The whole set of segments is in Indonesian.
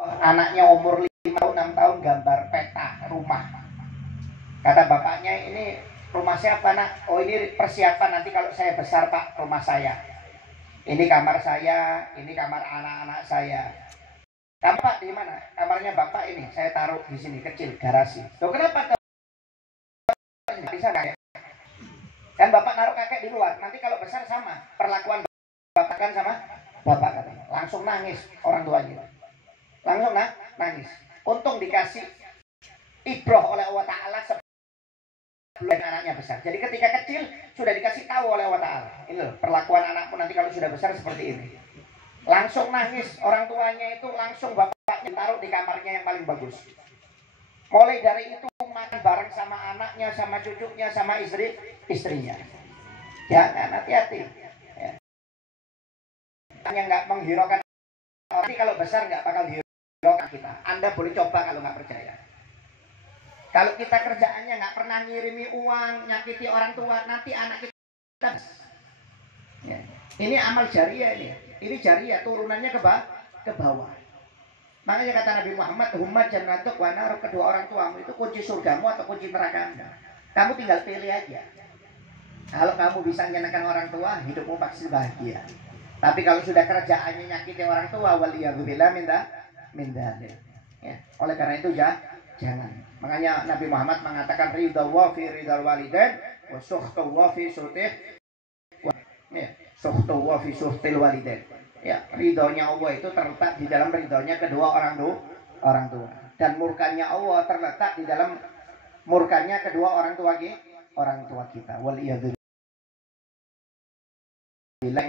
anaknya umur 5-6 tahun gambar peta rumah. Kata bapaknya, ini rumah siapa nak? Oh ini persiapan nanti kalau saya besar pak, rumah saya. Ini kamar saya, ini kamar anak-anak saya. Kamu pak di mana? Kamarnya bapak ini, saya taruh di sini kecil, garasi. Loh kenapa? Bisa kakek? Kan bapak naruh kakek di luar, nanti kalau besar sama. Perlakuan bapak kan sama bapak katanya. Langsung nangis orang tuanya. Langsung nangis. Untung dikasih ibroh oleh Allah Ta'ala sebelum anaknya besar. Jadi ketika kecil sudah dikasih tahu oleh Allah Ta'ala. Ini loh, perlakuan anakmu nanti kalau sudah besar seperti ini. Langsung nangis, orang tuanya itu langsung bapaknya taruh di kamarnya yang paling bagus. Mulai dari itu makan bareng sama anaknya, sama cucunya, sama istrinya. Ya kan, hati-hati. Ya. Yang nggak menghiraukan orang, kalau besar nggak bakal hiraukan kita. Anda boleh coba kalau nggak percaya. Kalau kita kerjaannya nggak pernah ngirimi uang, nyakiti orang tua, nanti anak kita. Ya. Ini amal jariah ini. Ini jariah, turunannya ke bawah. Makanya kata Nabi Muhammad, humma jannatuk wa nar, kedua orang tuamu itu kunci surgamu atau kunci neraka Anda. Kamu tinggal pilih aja. Kalau kamu bisa menyenangkan orang tua, hidupmu pasti bahagia. Tapi kalau sudah kerjaannya nyakiti orang tua, waliyadzubillah minda. Ya. Oleh karena itu jangan. Makanya Nabi Muhammad mengatakan ridha fi ridhal walidain wa sukhtu fi suhtih. Ya, sukhtu fi suhtil walidain. Ya, ridhonya Allah itu terletak di dalam ridhonya kedua orang tua. Dan murkanya Allah terletak di dalam murkanya kedua orang tua kita. Waliyadzubillah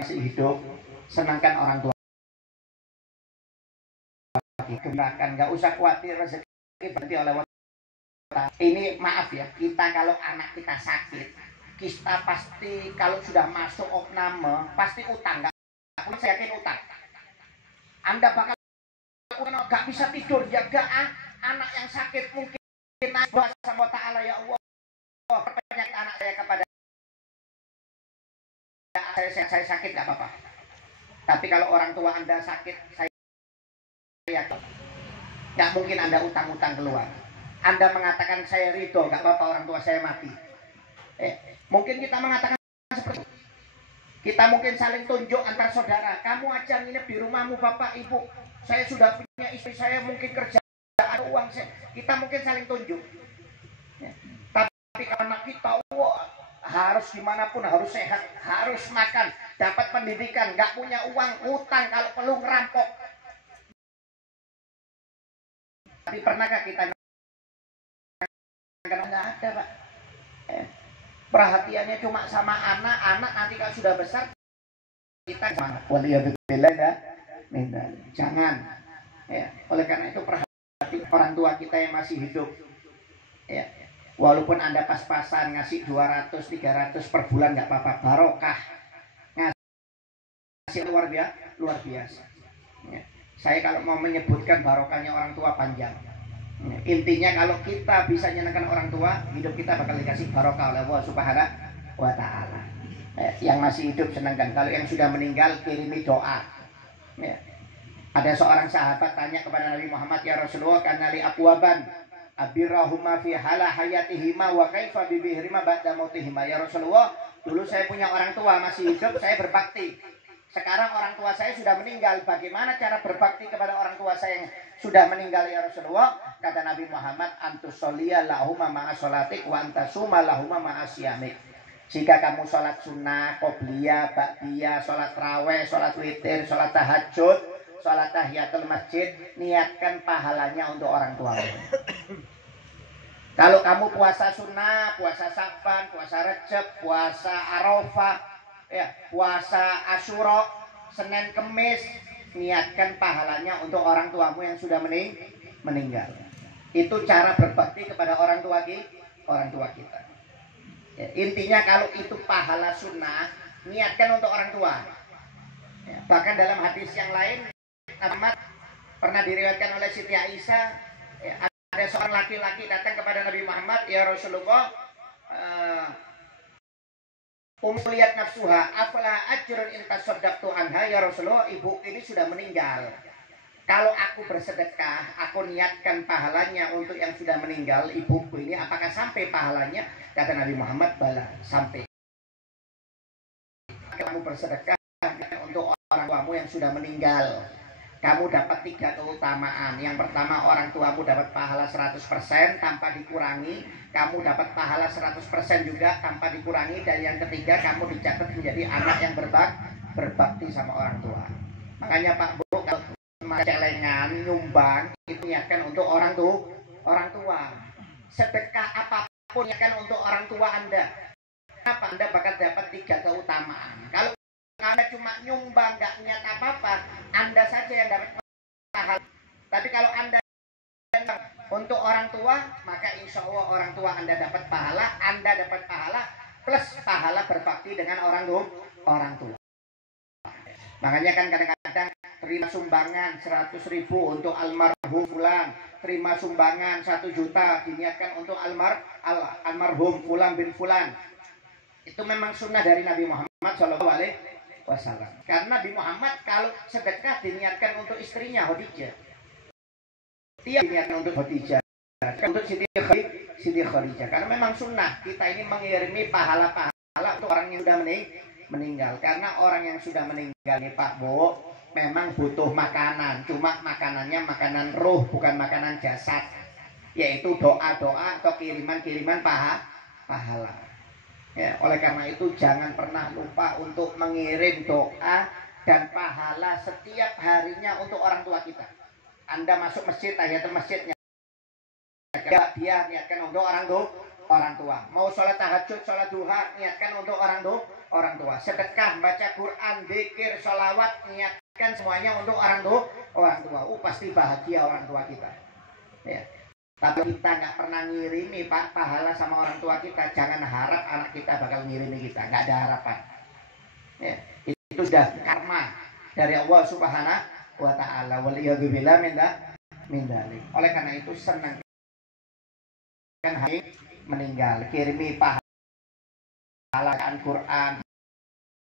yang hidup senangkan orang tua. Gunakan, nggak usah khawatir rezeki berarti oleh Allah. Ini maaf ya, kita kalau anak kita sakit, kita pasti kalau sudah masuk opname pasti utang. Saya yakin utang. Anda bakal nggak bisa tidur jaga anak yang sakit, mungkin doa sama Ta'ala, ya Allah perpenyakit anak saya kepada saya sakit nggak apa-apa. Tapi kalau orang tua Anda sakit, saya yakin nggak mungkin Anda utang-utang keluar. Anda mengatakan saya ridho, nggak apa-apa orang tua saya mati. Mungkin kita mengatakan seperti itu. Kita mungkin saling tunjuk antar saudara. Kamu aja nginep di rumahmu bapak ibu. Saya sudah punya istri, saya mungkin kerja ada uang. Kita mungkin saling tunjuk. Tapi anak kita harus dimanapun harus sehat, harus makan, dapat pendidikan, nggak punya uang, utang, kalau perlu ngerampok. Tapi pernahkah kita? Nggak ada pak. Perhatiannya cuma sama anak nanti kalau sudah besar kita waliyadzubillah jangan. Ya, oleh karena itu perhati orang tua kita yang masih hidup. Ya, walaupun Anda pas-pasan ngasih 200-300 per bulan nggak apa-apa, barokah. Ngasih luar biasa. Ya, saya kalau mau menyebutkan barokahnya orang tua panjang. Intinya kalau kita bisa nyenangkan orang tua, hidup kita bakal dikasih barokah oleh Allah Subhanahu wa Ta'ala. Yang masih hidup senangkan. Kalau yang sudah meninggal kirimi doa. Ya. Ada seorang sahabat tanya kepada Nabi Muhammad, ya Rasulullah, kana li aqwaban abirahuma fi hala hayatihima wa kaifa bibihrima ba'da mautihima. Ya Rasulullah, dulu saya punya orang tua masih hidup, saya berbakti. Sekarang orang tua saya sudah meninggal, bagaimana cara berbakti kepada orang tua saya yang sudah meninggal ya Rasulullah? Kata Nabi Muhammad, antusolliya lahuma ma'a sholatik wa antasuma lahuma ma'a siyamik. Jika kamu sholat sunnah, qobliyah, ba'diyah, sholat raweh, sholat witir, sholat tahajud, sholat tahiyatul masjid, niatkan pahalanya untuk orang tuamu. Kalau kamu puasa sunnah, puasa Sa'ban, puasa Rajab, puasa Arafah, ya, puasa Asyura, Senin Kemis, niatkan pahalanya untuk orang tuamu yang sudah meninggal. Itu cara berbakti kepada orang tua kita. Ya, intinya kalau itu pahala sunnah, niatkan untuk orang tua. Ya, bahkan dalam hadis yang lain, Ahmad pernah diriwayatkan oleh Siti Aisyah, ya, ada seorang laki-laki datang kepada Nabi Muhammad, ya Rasulullah, lihat nafsuha, afala ajrun in tasaddaqtu anha, ya Rasulullah, ibu ini sudah meninggal. Kalau aku bersedekah, aku niatkan pahalanya untuk yang sudah meninggal, ibuku ini, apakah sampai pahalanya? Kata Nabi Muhammad, bala, sampai. Kamu bersedekah untuk orang tuamu yang sudah meninggal, kamu dapat 3 keutamaan. Yang pertama, orang tuamu dapat pahala 100% tanpa dikurangi. Kamu dapat pahala 100% juga tanpa dikurangi. Dan yang ketiga, kamu dicatat menjadi anak yang berbakti sama orang tua. Makanya Pak Bu, kalau celengan, nyumbang, itu niatkan untuk orang tua. Sedekah apapun niatkan untuk orang tua Anda. Kenapa? Anda bakal dapat 3 keutamaan. Kalau Anda cuma nyumbang, nggak niat apa-apa, Anda saja yang dapat pahala. Tapi kalau Anda untuk orang tua, maka insya Allah orang tua Anda dapat pahala, Anda dapat pahala, plus pahala berbakti dengan orang tua. Makanya kan kadang-kadang terima sumbangan 100.000 untuk almarhum fulan, terima sumbangan 1 juta diniatkan untuk almarhum fulan bin fulan. Itu memang sunnah dari Nabi Muhammad SAW. Karena Nabi Muhammad kalau sedekah diniatkan untuk istrinya Khadijah. Dia diniatkan untuk Khadijah, untuk Siti Khadijah. Karena memang sunnah kita ini mengirimi pahala-pahala untuk orang yang sudah meninggal. Karena orang yang sudah meninggal nih Pak Bo, memang butuh makanan. Cuma makanannya makanan ruh, bukan makanan jasad. Yaitu doa-doa atau kiriman-kiriman pahala. Ya, oleh karena itu jangan pernah lupa untuk mengirim doa dan pahala setiap harinya untuk orang tua kita. Anda masuk masjid, tahiyatul masjidnya, dia niatkan untuk orang tua. Mau sholat tahajud, sholat duha, niatkan untuk orang tua. Sedekah, baca Quran, zikir, sholawat, niatkan semuanya untuk orang tua. Pasti bahagia orang tua kita. Ya. Tapi kita nggak pernah ngirimi Pak pahala sama orang tua kita, jangan harap anak kita bakal ngirimi kita, nggak ada harapan. Ya, itu sudah karma dari Allah Subhanahu wa Ta'ala. Waliyadzubillah min dzalik. Oleh karena itu senang kan hari meninggal, kirimi pahala Quran.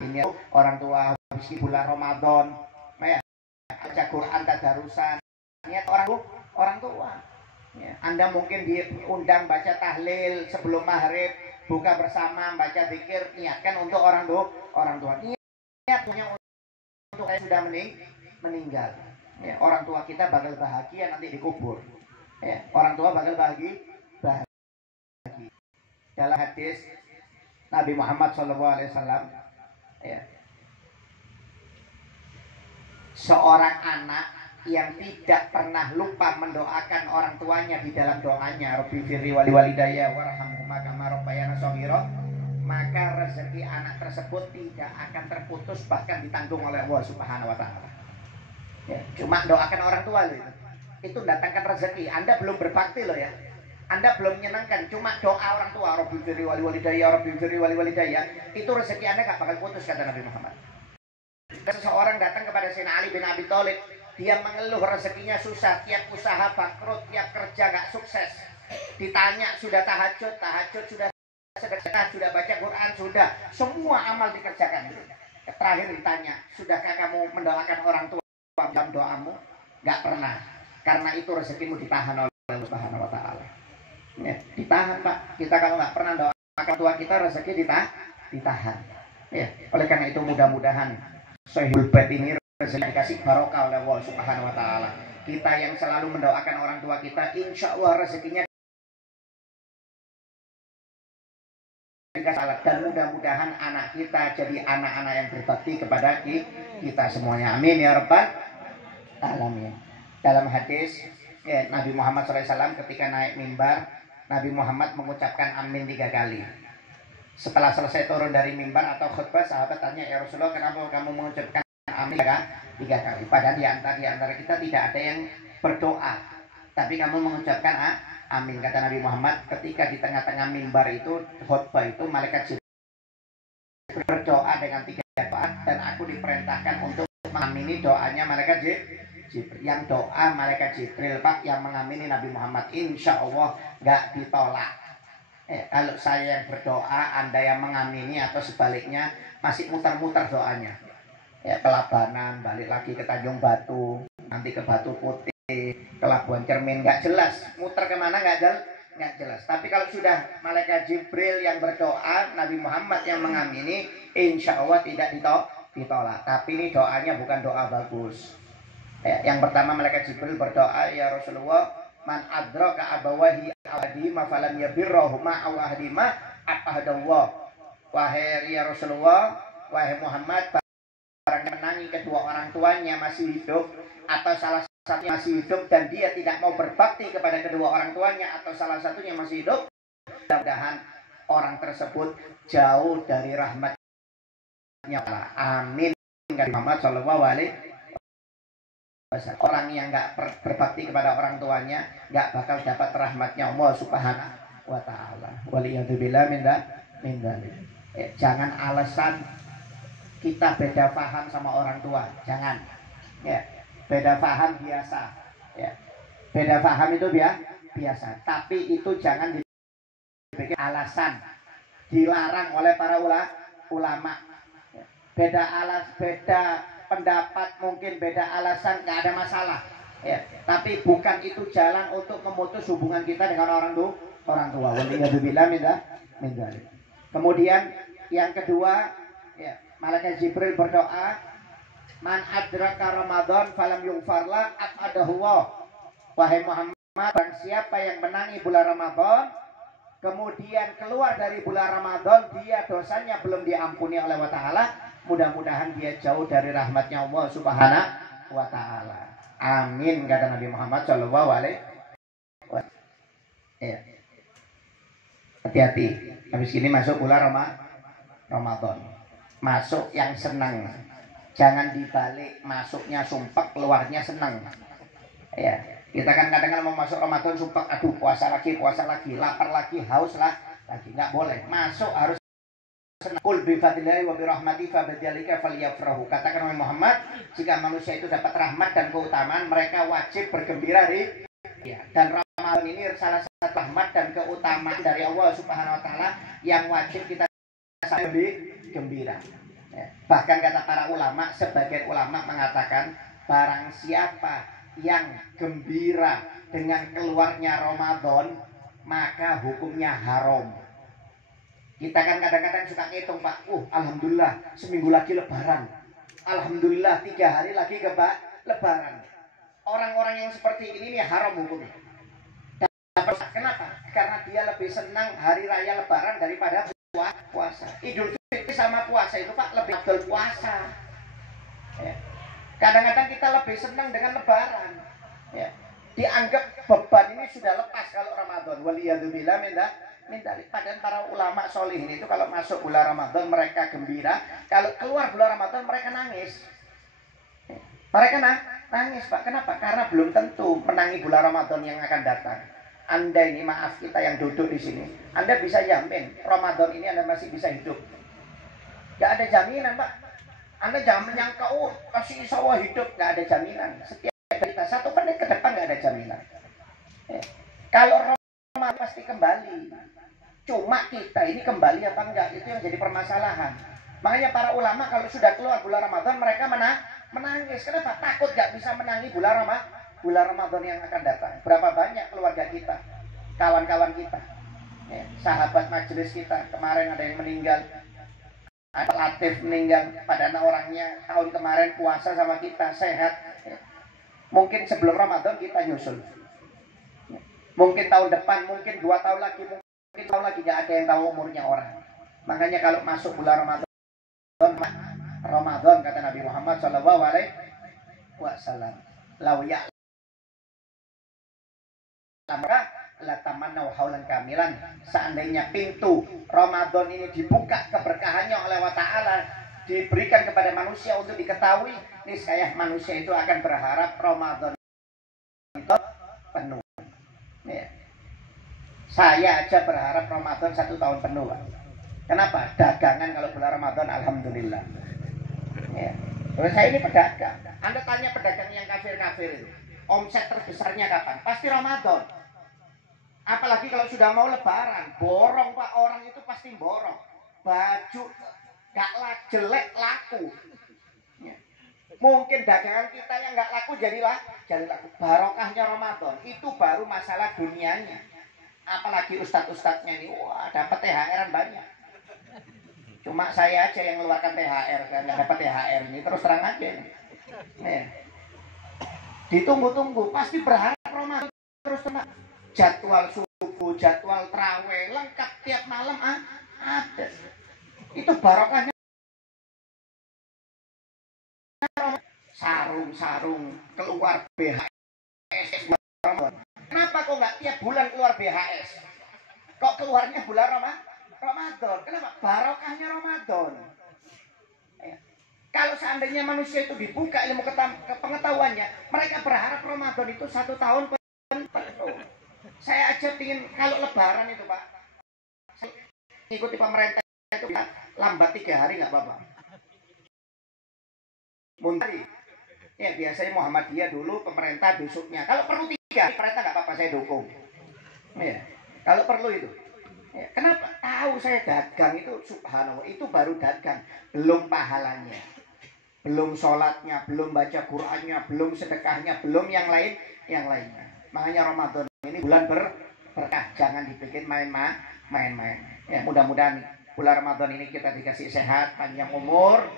Ini orang tua habis bulan Ramadan, ya, baca Quran tadarusan, niat orang tua. Ya, Anda mungkin diundang baca tahlil sebelum maghrib, buka bersama, baca zikir, niatkan untuk orang tua. Niatnya untuk saya sudah meninggal. Ya, orang tua kita bakal bahagia nanti dikubur. Ya, orang tua bakal bahagia. Dalam hadis Nabi Muhammad SAW, ya, seorang anak yang tidak pernah lupa mendoakan orang tuanya di dalam doanya, Rabbi firli wali walidayya warhamhuma kama rabbayana shaghira, maka rezeki anak tersebut tidak akan terputus, bahkan ditanggung oleh Allah Subhanahu wa Ta'ala. Ya, cuma doakan orang tua loh, itu datangkan rezeki. Anda belum berbakti loh ya, Anda belum menyenangkan, cuma doa orang tua, Rabbi firli wali walidayya, Rabbi firli wali walidayya, itu rezeki Anda gak bakal putus, kata Nabi Muhammad. Seseorang datang kepada Sayyidina Ali bin Abi Thalib, dia mengeluh rezekinya susah, tiap usaha bangkrut, tiap kerja gak sukses. Ditanya sudah tahajud sudah sedekah, sudah baca Quran, sudah, semua amal dikerjakan. Terakhir ditanya, sudahkah kamu mendoakan orang tua dalam doamu? Gak pernah. Karena itu rezekimu ditahan oleh Allah Subhanahu wa Ta'ala. Ya, ditahan Pak. Kita kalau gak pernah doakan tua kita, rezeki ditahan. Ya, oleh karena itu mudah-mudahan Sahihul Bait ini rezeki dikasih barokah oleh Allah Subhanahu wa Ta'ala. Kita yang selalu mendoakan orang tua kita, insya Allah rezekinya dikasih, dan mudah-mudahan anak kita jadi anak-anak yang berbakti kepada kita semuanya. Amin ya rabbal alamin. Dalam hadis ya, Nabi Muhammad SAW ketika naik mimbar, Nabi Muhammad mengucapkan amin 3 kali. Setelah selesai turun dari mimbar atau khutbah, sahabat tanya, ya Rasulullah, kenapa kamu mengucapkan amin 3 kali? Padahal di antara kita tidak ada yang berdoa, tapi kamu mengucapkan amin. Kata Nabi Muhammad, ketika di tengah-tengah mimbar itu khutbah itu, malaikat Jibril berdoa dengan 3 doa, dan aku diperintahkan untuk mengamini doanya malaikat Jibril. Yang doa malaikat Jibril Pak, yang mengamini Nabi Muhammad, insya Allah gak ditolak. Kalau saya yang berdoa, Anda yang mengamini, atau sebaliknya masih muter-muter doanya, ya, Pelabanan, balik lagi ke Tanjung Batu, nanti ke Batu Putih, ke Labuan Cermin, nggak jelas. Muter kemana nggak jelas. Tapi kalau sudah malaikat Jibril yang berdoa, Nabi Muhammad yang mengamini, insya Allah tidak ditolak. Tapi ini doanya bukan doa bagus. Yang pertama malaikat Jibril berdoa, ya Rasulullah, man adraka abawahi ahadima falam yabirrohuma aw ahadima ahadallah. Wahai ya Rasulullah, wahai Muhammad, barang menangi kedua orang tuanya masih hidup atau salah satunya masih hidup dan dia tidak mau berbakti kepada kedua orang tuanya atau salah satunya masih hidup, mudah-mudahan orang tersebut jauh dari rahmatnya Allah. Amin. Muhammad Shallallahu Alaihi Wasallam. Orang yang nggak berbakti kepada orang tuanya nggak bakal dapat rahmatnya Allah Subhanahu wa Ta'ala. Waliyadzubillah min dzalik. Jangan alasan kita beda paham sama orang tua, jangan. Ya, beda paham biasa. Ya, beda paham itu biasa. Tapi itu jangan dibikin alasan, dilarang oleh para ulama. Ya, beda pendapat, mungkin beda alasan, nggak ada masalah. Ya, tapi bukan itu jalan untuk memutus hubungan kita dengan orang tua. Waliyadzubillah min dzalik. Kemudian yang kedua, ya, malaikat Jibril berdoa, man adraka Ramadan falam yughfarla at'adahuwa. Wahai Muhammad, barang siapa yang menangi bulan Ramadan kemudian keluar dari bulan Ramadan, dia dosanya belum diampuni oleh Allah Ta'ala, mudah-mudahan dia jauh dari rahmatnya Allah Subhanahu wa Ta'ala. Amin, kata Nabi Muhammad Shallallahu Alaihi Wasallam. Ya. Hati-hati, habis ini masuk bulan Ramadan. Masuk yang senang, jangan dibalik, masuknya sumpek, keluarnya senang. Ya, kita kan kadang-kadang mau masuk Ramadan sumpek, aduh puasa lagi, lapar lagi, haus lagi, nggak boleh. Masuk harus senang. Qul bi fadlillahi wa bi rahmatihi fa bidzalika falyafrahu. Katakan oleh Muhammad, jika manusia itu dapat rahmat dan keutamaan, mereka wajib bergembira ya. Dan Ramadan ini salah satu rahmat dan keutamaan dari Allah Subhanahu wa Ta'ala yang wajib kita gembira. Ya. Bahkan kata para ulama, sebagian ulama mengatakan barang siapa yang gembira dengan keluarnya Ramadan maka hukumnya haram. Kita kan kadang-kadang suka ngitung, Pak, alhamdulillah seminggu lagi lebaran, alhamdulillah 3 hari lagi lebaran. Orang-orang yang seperti ini haram hukumnya. Kenapa? Karena dia lebih senang hari raya lebaran daripada puasa. Idul Fitri sama puasa itu, Pak, lebih afdal puasa. Ya. Kadang-kadang kita lebih senang dengan lebaran. Ya. Dianggap beban ini sudah lepas kalau Ramadan. Waliyadzubillah min dzalik. Padahal para ulama solihin itu kalau masuk bulan Ramadan mereka gembira, kalau keluar bulan Ramadan mereka nangis. Ya. Mereka nangis, Pak. Kenapa? Karena belum tentu menangi bulan Ramadan yang akan datang. Anda ini, maaf, kita yang duduk di sini, Anda bisa jamin Ramadan ini Anda masih bisa hidup. Gak ada jaminan, Pak. Anda jangan menyangka, kasih insya hidup. Gak ada jaminan. Setiap kita 1 menit ke depan gak ada jaminan. Ya. Kalau Ramadan pasti kembali. Cuma kita ini kembali apa enggak, itu yang jadi permasalahan. Makanya para ulama kalau sudah keluar bulan Ramadan mereka menangis. Kenapa? Takut gak bisa menangi bulan Ramadan yang akan datang. Berapa banyak keluarga kita, kawan-kawan kita, ya, sahabat majelis kita, kemarin ada yang meninggal, ada Latif meninggal, padahal orangnya tahun kemarin puasa sama kita, sehat. Ya. Mungkin sebelum Ramadan kita nyusul. Ya. Mungkin tahun depan, mungkin 2 tahun lagi, mungkin tahun lagi, gak ada yang tahu umurnya orang. Makanya kalau masuk bulan Ramadan kata Nabi Muhammad Shallallahu Alaihi Wasallam, lauya latamannau haulan kamilan, seandainya pintu Ramadan ini dibuka keberkahannya oleh Allah Ta'ala, diberikan kepada manusia untuk diketahui, niscaya manusia itu akan berharap Ramadan itu penuh. Ya. Saya aja berharap Ramadan 1 tahun penuh, Pak. Kenapa? Dagangan kalau bulan Ramadan alhamdulillah. Ya. Terus saya ini pedagang. Anda tanya pedagang yang kafir-kafir itu, omset terbesarnya kapan? Pasti Ramadan. Apalagi kalau sudah mau lebaran, borong, Pak, orang itu pasti borong. Baju gak jelek laku. Ya. Mungkin dagangan kita yang nggak laku jadi laku. Barokahnya Ramadan itu baru masalah dunianya. Apalagi ustadz-ustadznya ini, wah dapat THR banyak. Cuma saya aja yang mengeluarkan THR, kan nggak dapat THR ini, terus terang aja ini. Nih. Ditunggu-tunggu, pasti berharap Ramadan terus tenang. Jadwal subuh, jadwal traweh lengkap tiap malam ada. Itu barokahnya. Sarung-sarung keluar BHS. Kenapa kok nggak tiap bulan keluar BHS? Kok keluarnya bulan Ramadan? Kenapa? Barokahnya Ramadan. Ya. Kalau seandainya manusia itu dibuka ilmu pengetahuannya, mereka berharap Ramadan itu 1 tahun penuh. Saya aja ingin kalau Lebaran itu Pak, ikuti pemerintah itu lambat 3 hari nggak apa-apa. Muntari. Ya biasanya Muhammadiyah dulu, pemerintah besoknya. Kalau perlu 3, pemerintah nggak apa-apa, saya dukung. Ya, kalau perlu itu. Ya, kenapa? Tahu saya dagang itu subhanallah, itu baru dagang, belum pahalanya, belum sholatnya, belum baca Qur'annya, belum sedekahnya, belum yang lainnya. Makanya Ramadan ini bulan berkah, jangan dibikin main-main. Ya, mudah-mudahan bulan Ramadan ini kita dikasih sehat, panjang umur.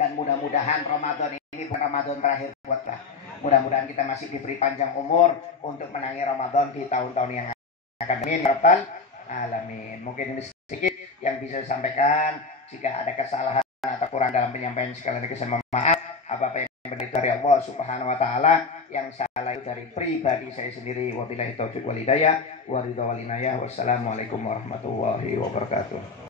Dan mudah-mudahan Ramadan ini bukan Ramadan terakhir buat kita. Mudah-mudahan kita masih diberi panjang umur untuk menangi Ramadan di tahun-tahun yang akan datang. Rabbal alamin. Mungkin ini sedikit yang bisa disampaikan. Jika ada kesalahan atau kurang dalam penyampaian, sekali lagi saya mohon maaf. Apa-apa yang benar dari Allah Subhanahu wa taala, yang salah itu dari pribadi saya sendiri. Wabillahi taufiq wal hidayah, wa ridha wal inayah. Wassalamualaikum warahmatullahi wabarakatuh.